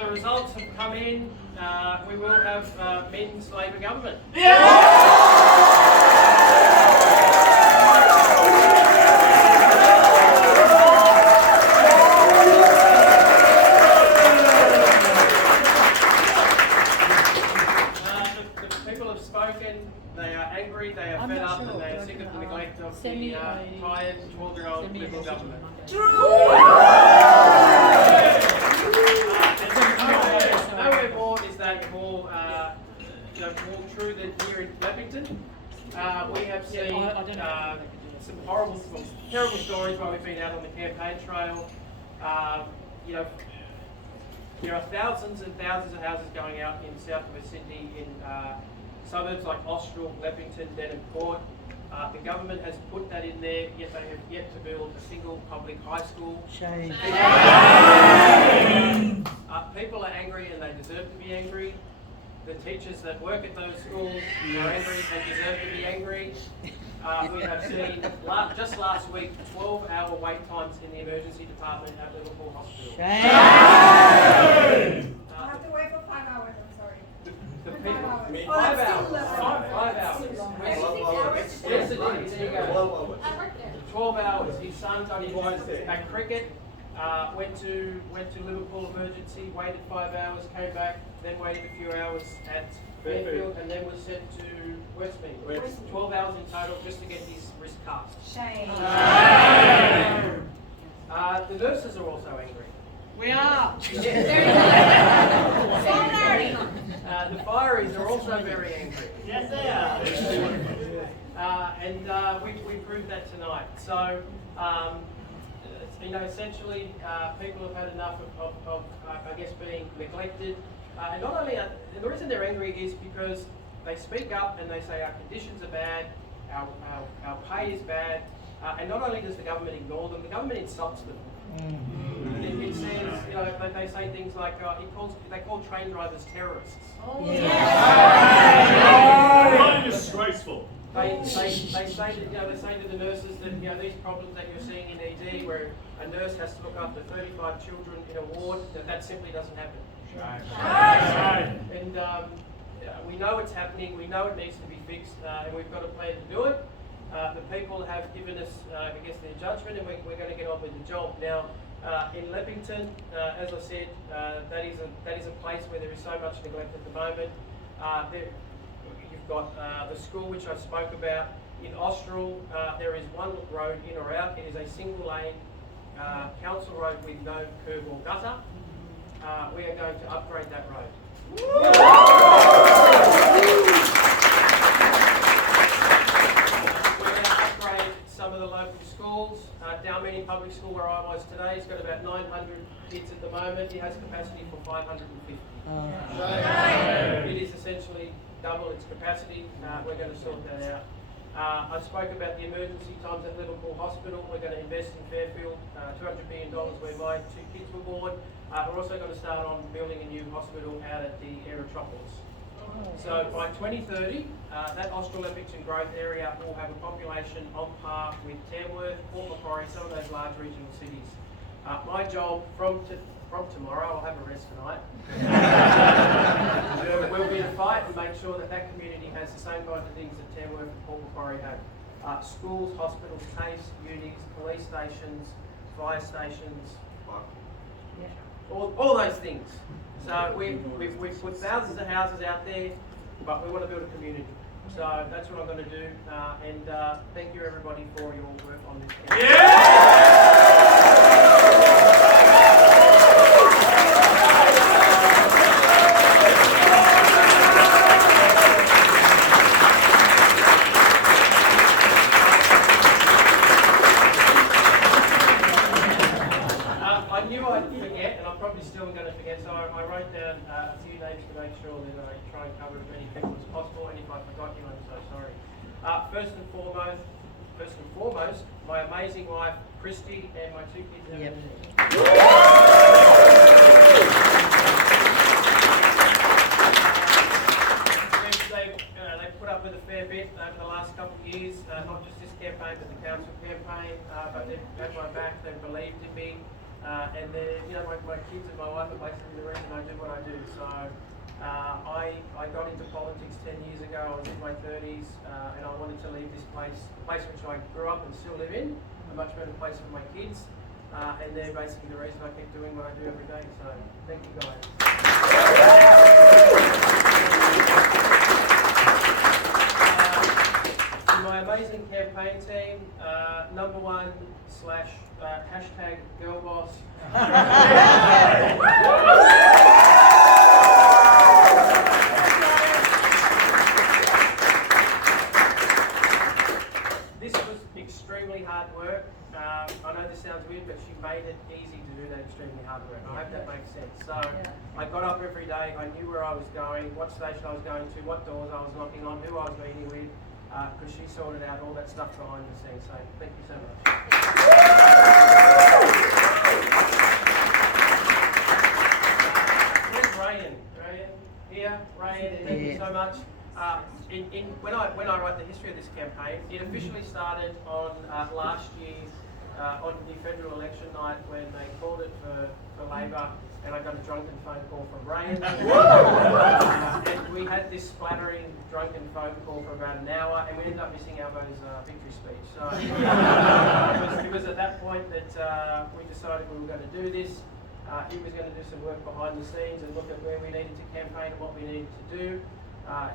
the results have come in. We will have Men's Labor government. The people have spoken. They are angry, they are fed up, and they are sick of the neglect of the tired 12-year-old Liberal government. Nowhere more is that more true than here in Leppington. We have seen some horrible, terrible stories while we've been out on the campaign trail. There are thousands and thousands of houses going out in south of Sydney in suburbs like Austral, Leppington, Denham Court. The government has put that in there, yet they have yet to build a single public high school. Shame. People are angry and they deserve to be angry. The teachers that work at those schools are angry and deserve to be angry. We have seen, just last week, 12-hour wait times in the emergency department at Liverpool Hospital. Shame. I have to wait for 5 hours, I'm sorry. The people, 5 hours. 5 that's hours. still less. 5 hours. 6 hours? Yes, it is. There you go. I worked there. 12 hours. His son's only at cricket. Went to Liverpool emergency, waited 5 hours, came back, then waited a few hours at Fairfield, and then was sent to Westmead. 12 hours in total just to get his wrist cut. Shame. The nurses are also angry. We are. Solidarity. The fireys are also very angry. Yes, they are. And we proved that tonight. So, essentially, people have had enough of I guess, being neglected. And not only, the reason they're angry is because they speak up and they say our conditions are bad, our pay is bad, and not only does the government ignore them, the government insults them. It says, they say things like, they call train drivers terrorists. Oh, Disgraceful. They say that, they say to the nurses that, these problems that you're seeing in ED, where a nurse has to look after 35 children in a ward, that simply doesn't happen. And we know it's happening, we know it needs to be fixed, and we've got a plan to do it. The people have given us, their judgment, and we're going to get on with the job. Now, in Leppington, as I said, that is a place where there is so much neglect at the moment. You've got the school which I spoke about. In Austral, there is one road in or out. It is a single lane council road with no curb or gutter. We are going to upgrade that road. We're going to upgrade some of the local schools. Dalmeny Public School, where I was today, has got about 900 kids at the moment. It has capacity for 550. It is essentially double its capacity. We're going to sort that out. I spoke about the emergency times at Liverpool Hospital. We're going to invest in Fairfield, $200 million where my 2 kids were born. We're also going to start on building a new hospital out at the Aerotropolis. So by 2030, that Austral Leppington growth area will have a population on par with Tamworth, Port Macquarie, some of those large regional cities. My job from tomorrow, I'll have a rest tonight, will be to fight and make sure that that community has the same kinds of things that Tamworth and Port Macquarie have. Schools, hospitals, TAFEs, unis, police stations, fire stations, all those things. So we've put thousands of houses out there, but we want to build a community. So that's what I'm going to do. And thank you everybody for your work on this. I knew I'd forget, and I'm probably still going to forget, so I wrote down a few names to make sure that I try and cover as many people as possible, and if I forgot you, I'm so sorry. First and foremost, my amazing wife, Christy, and my 2 kids, Evan and Eve. They put up with a fair bit over the last couple of years, not just this campaign, but the council campaign, but they've had my back, they've believed in me. And then, you know, my kids and my wife are basically the reason I do what I do. So I got into politics 10 years ago. I was in my 30s, and I wanted to leave this place, the place which I grew up and still live in, a much better place for my kids. And they're basically the reason I keep doing what I do every day. So thank you guys. To my amazing campaign team, #1 / hashtag girlboss. This was extremely hard work. I know this sounds weird, but she made it easy to do that extremely hard work. I hope that makes sense. So I got up every day, I knew where I was going, what station I was going to, what doors I was knocking on, who I was meeting with, because she sorted out all that stuff behind the scenes. So thank you so much. Where's Rayan? Rayan? Here? Rayan, thank you so much. When I write the history of this campaign, it officially started on last year on the federal election night when they called it for Labor, and I got a drunken phone call from Rayan. And we had this splattering drunken phone call for about an hour, and we ended up missing Albo's victory speech. So it was at that point that we decided we were going to do this. He was going to do some work behind the scenes and look at where we needed to campaign and what we needed to do.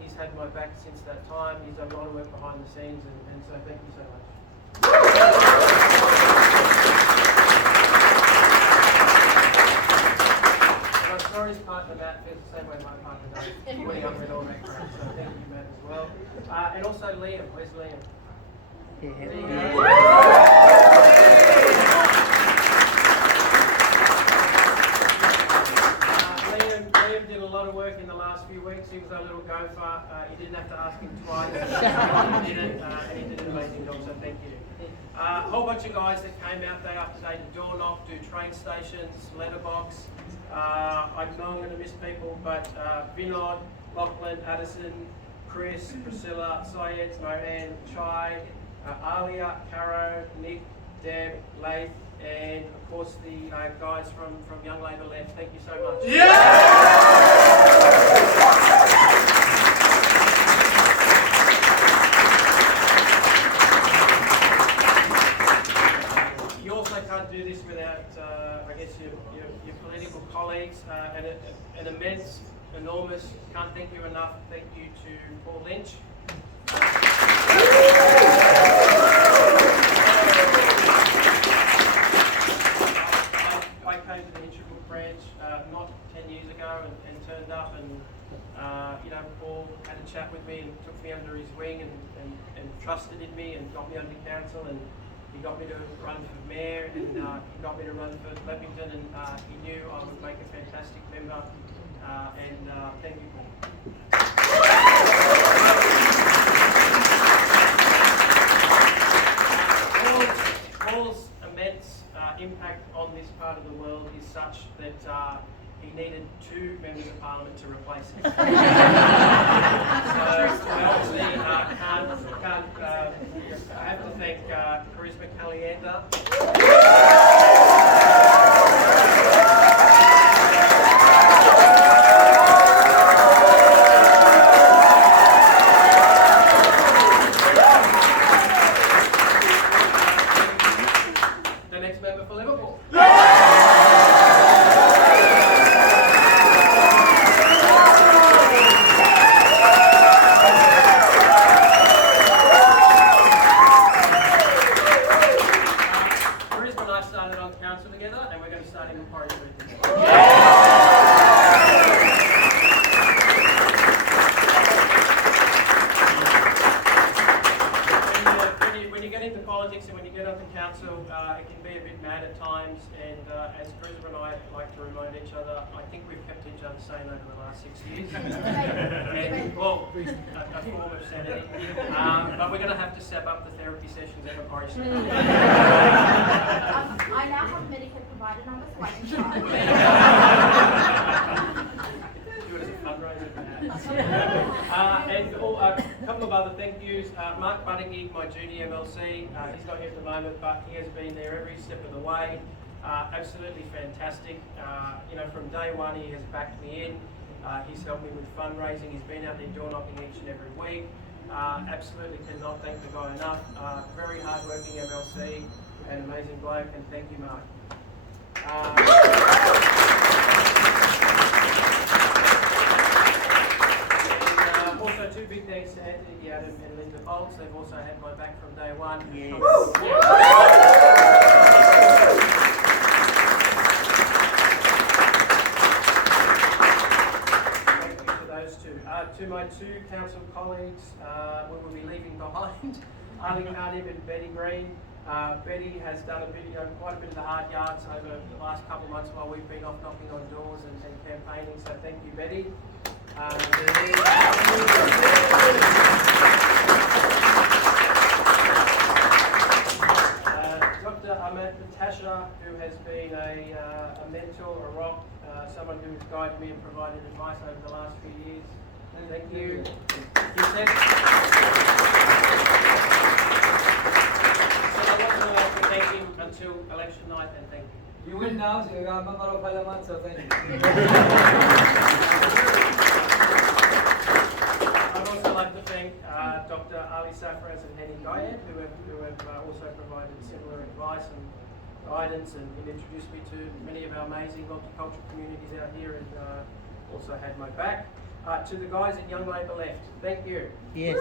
He's had my back since that time. He's done a lot of work behind the scenes, and so thank you so much. And I'm sure his partner Matt feels the same way my partner does, putting up with all that crap. So thank you, Matt, as well. And also Liam. Where's Liam? Liam did a lot of work in the last few weeks. He was our little gopher. You didn't have to ask him twice. He did it, and he did an amazing job, so thank you. A whole bunch of guys that came out day after day to door knock, do train stations, letterbox. I know I'm going to miss people, but Vinod, Lachlan, Addison, Chris, Priscilla, Syed, Mohan, Chai, Alia, Caro, Nick, Deb, Laith, and of course the guys from Young Labour Left. Thank you so much. You also can't do this without, I guess, your political colleagues, and an immense, enormous, can't thank you enough, thank you to Paul Lynch. I came to the Inchbrook branch not 10 years ago and turned up, and you know, Paul had a chat with me and took me under his wing and trusted in me and got me under council, and he got me to run for mayor, and he got me to run for Leppington, and he knew I would make a fantastic member, and thank you, Paul. Paul's immense impact on this part of the world is such that he needed 2 members of parliament to replace him. So I obviously can't I have to thank Charisma Calienda. The next member for Liverpool. Charisma and I started on council together, and we're going to start in Macquarie Street together. When you get into politics and when you get up in council, it can be a bit mad at times, and as Charisma and I like to remind each other, I think we've kept each other sane over the last 6 years. And, well, a form of sanity. But we're going to have to step up the therapy sessions at Macquarie Street. I now have Medicare provider number, so I can charge. Do it as a fundraiser. And a couple of other thank yous. Mark Buttigieg, my junior MLC, he's not here at the moment, but he has been there every step of the way. Absolutely fantastic. You know, from day one he has backed me in. He's helped me with fundraising. He's been out there door knocking each and every week. Absolutely cannot thank the guy enough. Very hard-working MLC, an amazing bloke, and thank you, Mark. And also two big thanks to Anthony Gaddam and Linda Bolts. They've also had my back from day one. Yes. To my two council colleagues, we will be leaving behind, Ali Carnib and Betty Green. Betty has done quite a bit of the hard yards over the last couple of months while we've been off knocking on doors and campaigning, so thank you, Betty. Dr. Ahmed Natasha, who has been a mentor, a rock, someone who has guided me and provided advice over the last few years. Thank you. I wasn't allowed to thank him until election night, and thank you. You will now, so thank you. I'd also like to thank Dr. Ali Safraz and Henny Guyad, who have also provided similar advice and guidance and introduced me to many of our amazing multicultural communities out here, and also had my back. To the guys at Young Labour Left, thank you. Yes.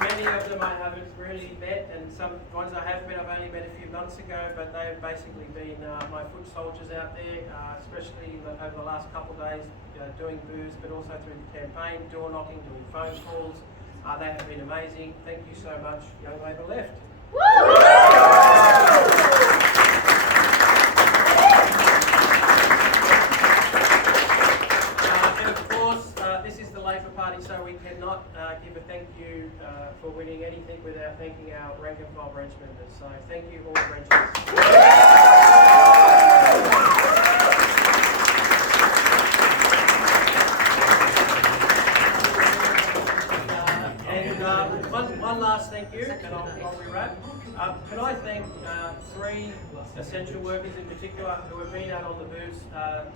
Many of them I haven't really met, and some ones I have met I've only met a few months ago, but they have basically been my foot soldiers out there, especially over the last couple of days, doing booze, but also through the campaign, door knocking, doing phone calls. They have been amazing. Thank you so much, Young Labour Left. And of course, this is the Labor Party, so we cannot give a thank you for winning anything without thanking our rank and file branch members. So thank you all branches. One last thank you, and I'll re-wrap. Can I thank three essential workers in particular who have been out on the booths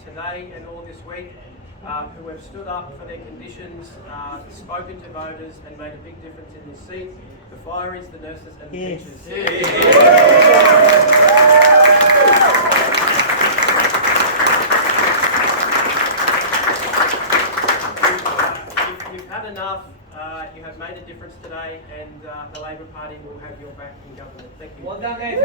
today and all this week, who have stood up for their conditions, spoken to voters, and made a big difference in this seat. The fireys, the nurses, and the teachers. You've had enough. You have made a difference today, and the Labor Party will have your back in government. Thank you. Well done, Nathan.